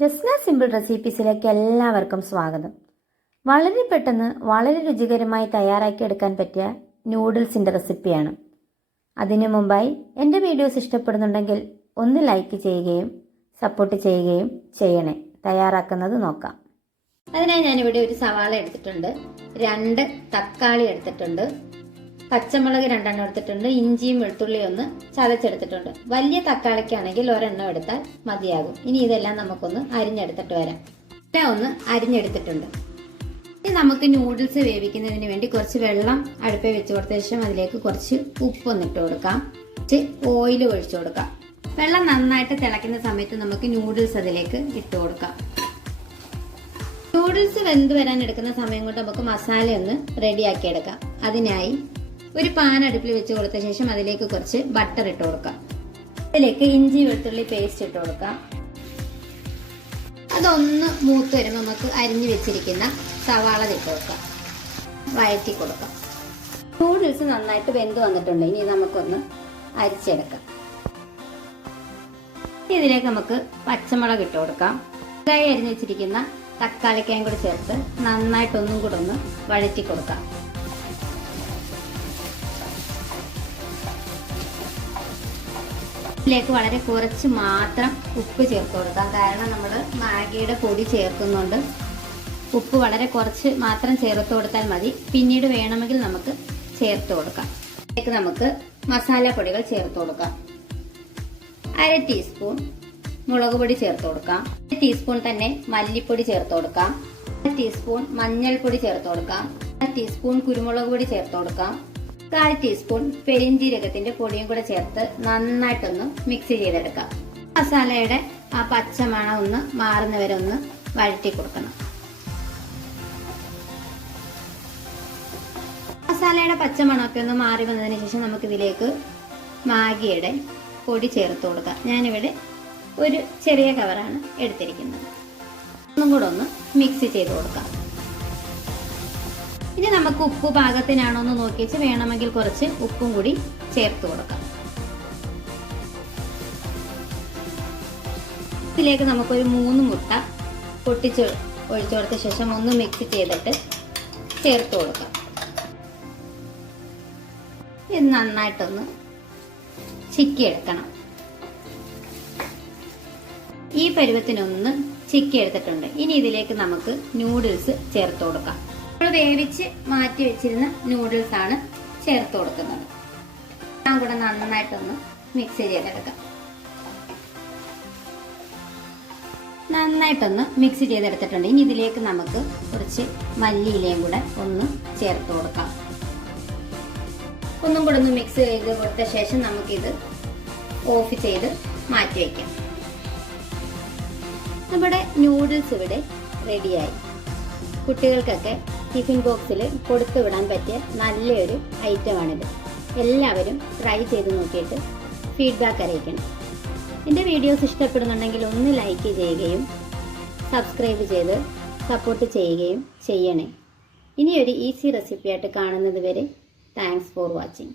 Jasna simple റെസിപ്പീസിലേക്ക് എല്ലാവർക്കും സ്വാഗതം. വളരെ പെട്ടെന്ന് വളരെ രുചികരമായി തയ്യാറാക്കി എടുക്കാൻ പറ്റിയ നൂഡിൽസിന്റെ റെസിപ്പിയാണ്. അതിനു മുമ്പായി എന്റെ വീഡിയോസ് ഇഷ്ടപ്പെടുന്നുണ്ടെങ്കിൽ ഒന്ന് ലൈക്ക് ചെയ്യുകയും സപ്പോർട്ട് ചെയ്യുകയും ചെയ്യണേ. തയ്യാറാക്കുന്നത് നോക്കാം. അതിനായി ഞാനിവിടെ ഒരു സവാള എടുത്തിട്ടുണ്ട്. രണ്ട് തക്കാളി എടുത്തിട്ടുണ്ട്. പച്ചമുളക് രണ്ടെണ്ണം എടുത്തിട്ടുണ്ട് ഇഞ്ചിയും വെളുത്തുള്ളിയും ഒന്ന് ചതച്ചെടുത്തിട്ടുണ്ട്. വലിയ തക്കാളിക്കാണെങ്കിൽ ഒരെണ്ണം എടുത്താൽ മതിയാകും. ഇനി ഇതെല്ലാം നമുക്കൊന്ന് അരിഞ്ഞെടുത്തിട്ട് വരാം. എല്ലാം ഒന്ന് അരിഞ്ഞെടുത്തിട്ടുണ്ട്. ഇനി നമുക്ക് നൂഡിൽസ് വേവിക്കുന്നതിന് വേണ്ടി കുറച്ച് വെള്ളം അടുപ്പിൽ വെച്ച് കൊടുത്ത ശേഷം അതിലേക്ക് കുറച്ച് ഉപ്പ് ഇട്ട് കൊടുക്കാം. കുറച്ച് ഓയിൽ ഒഴിച്ചു കൊടുക്കാം. വെള്ളം നന്നായിട്ട് തിളയ്ക്കുന്ന സമയത്ത് നമുക്ക് നൂഡിൽസ് അതിലേക്ക് ഇട്ട് കൊടുക്കാം. നൂഡിൽസ് വെന്ത് വരാൻ എടുക്കുന്ന സമയം കൊണ്ട് നമുക്ക് മസാല ഒന്ന് റെഡിയാക്കി എടുക്കാം. അതിനായി ഒരു പാൻ അടുപ്പിൽ വെച്ച് കൊടുത്ത ശേഷം അതിലേക്ക് കുറച്ച് ബട്ടർ ഇട്ട് കൊടുക്കാം. അതിലേക്ക് ഇഞ്ചി വെളുത്തുള്ളി പേസ്റ്റ് ഇട്ട് കൊടുക്കാം. അതൊന്ന് മൂത്ത് വരുമ്പോൾ നമുക്ക് അരിഞ്ഞു വെച്ചിരിക്കുന്ന സവാള ഇട്ട് കൊടുക്കാം. വഴറ്റി കൊടുക്കാം. നൂഡിൽസ് നന്നായിട്ട് വെന്ത് വന്നിട്ടുണ്ട്. ഇനി നമുക്കൊന്ന് അരിച്ചെടുക്കാം. ഇതിലേക്ക് നമുക്ക് പച്ചമുളക് ഇട്ട് കൊടുക്കാം. അരിഞ്ഞു വെച്ചിരിക്കുന്ന തക്കാളിക്കയും കൂടി ചേർത്ത് നന്നായിട്ടൊന്നും കൂടെ ഒന്ന് വഴറ്റി കൊടുക്കാം. ഇതിലേക്ക് വളരെ കുറച്ച് മാത്രം ഉപ്പ് ചേർത്ത് കൊടുക്കാം. കാരണം നമ്മൾ മാഗിയുടെ പൊടി ചേർക്കുന്നുണ്ട്. ഉപ്പ് വളരെ കുറച്ച് മാത്രം ചേർത്ത് കൊടുത്താൽ മതി. പിന്നീട് വേണമെങ്കിൽ നമുക്ക് ചേർത്ത് കൊടുക്കാം. ഇതിലേക്ക് നമുക്ക് മസാലപ്പൊടികൾ ചേർത്ത് കൊടുക്കാം. അര ടീസ്പൂൺ മുളക് പൊടി ചേർത്ത് കൊടുക്കാം. അര ടീസ്പൂൺ തന്നെ മല്ലിപ്പൊടി ചേർത്ത് കൊടുക്കാം. അര ടീസ്പൂൺ മഞ്ഞൾപ്പൊടി ചേർത്ത് കൊടുക്കാം. അര ടീസ്പൂൺ കുരുമുളക് പൊടി ചേർത്ത് കൊടുക്കാം. കാൽ ടീസ്പൂൺ പെരിഞ്ജീരകത്തിന്റെ പൊടിയും കൂടെ ചേർത്ത് നന്നായിട്ടൊന്ന് മിക്സ് ചെയ്തെടുക്കാം. മസാലയുടെ ആ പച്ച മണം ഒന്ന് മാറുന്നവരെ ഒന്ന് വഴറ്റി കൊടുക്കണം. മസാലയുടെ പച്ചമണമൊക്കെ ഒന്ന് മാറി വന്നതിന് ശേഷം നമുക്ക് ഇതിലേക്ക് മാഗിയുടെ പൊടി ചേർത്ത് കൊടുക്കാം. ഞാനിവിടെ ഒരു ചെറിയ കവറാണ് എടുത്തിരിക്കുന്നത്. ഒന്നും കൂടെ ഒന്ന് മിക്സ് ചെയ്ത് കൊടുക്കാം. ഇനി നമുക്ക് ഉപ്പ് പാകത്തിനാണോ എന്ന് നോക്കിയിട്ട് വേണമെങ്കിൽ കുറച്ച് ഉപ്പും കൂടി ചേർത്ത് കൊടുക്കാം. ഇതിലേക്ക് നമുക്കൊരു മൂന്ന് മുട്ട പൊട്ടിച്ച് ഒഴിച്ചു കൊടുത്ത ശേഷം ഒന്ന് മിക്സ് ചെയ്തിട്ട് ചേർത്ത് കൊടുക്കാം. ഇത് നന്നായിട്ടൊന്ന് ചിക്കിയെടുക്കണം. ഈ പരുവത്തിനൊന്ന് ചിക്കി എടുത്തിട്ടുണ്ട് ഇനി ഇതിലേക്ക് നമുക്ക് നൂഡിൽസ് ചേർത്ത് കൊടുക്കാം. നമ്മൾ വേവിച്ച് മാറ്റി വെച്ചിരുന്ന നൂഡിൽസ് ആണ് ചേർത്ത് കൊടുക്കുന്നത്. എല്ലാം കൂടെ നന്നായിട്ടൊന്ന് മിക്സ് ചെയ്തെടുക്കാം. നന്നായിട്ടൊന്ന് മിക്സ് ചെയ്തെടുത്തിട്ടുണ്ട്. ഇനി ഇതിലേക്ക് നമുക്ക് കുറച്ച് മല്ലിയിലയും കൂടെ ഒന്ന് ചേർത്ത് കൊടുക്കാം. ഒന്നും കൂടെ ഒന്ന് മിക്സ് ചെയ്ത് കൊടുത്ത ശേഷം നമുക്കിത് ഓഫ് ചെയ്ത് മാറ്റി വയ്ക്കാം നമ്മുടെ നൂഡിൽസ് ഇവിടെ റെഡിയായി കുട്ടികൾക്കൊക്കെ ടിഫിൻ ബോക്സിൽ കൊടുത്തു വിടാൻ പറ്റിയ നല്ലൊരു ഐറ്റമാണിത്. എല്ലാവരും ട്രൈ ചെയ്ത് നോക്കിയിട്ട് ഫീഡ്ബാക്ക് അറിയിക്കണം. എന്റെ വീഡിയോസ് ഇഷ്ടപ്പെടുന്നുണ്ടെങ്കിൽ ഒന്ന് ലൈക്ക് ചെയ്യുകയും സബ്സ്ക്രൈബ് ചെയ്ത് സപ്പോർട്ട് ചെയ്യുകയും ചെയ്യണേ. ഇനിയൊരു ഈസി റെസിപ്പിയായിട്ട് കാണുന്നത് വരെ താങ്ക്സ് ഫോർ വാച്ചിങ്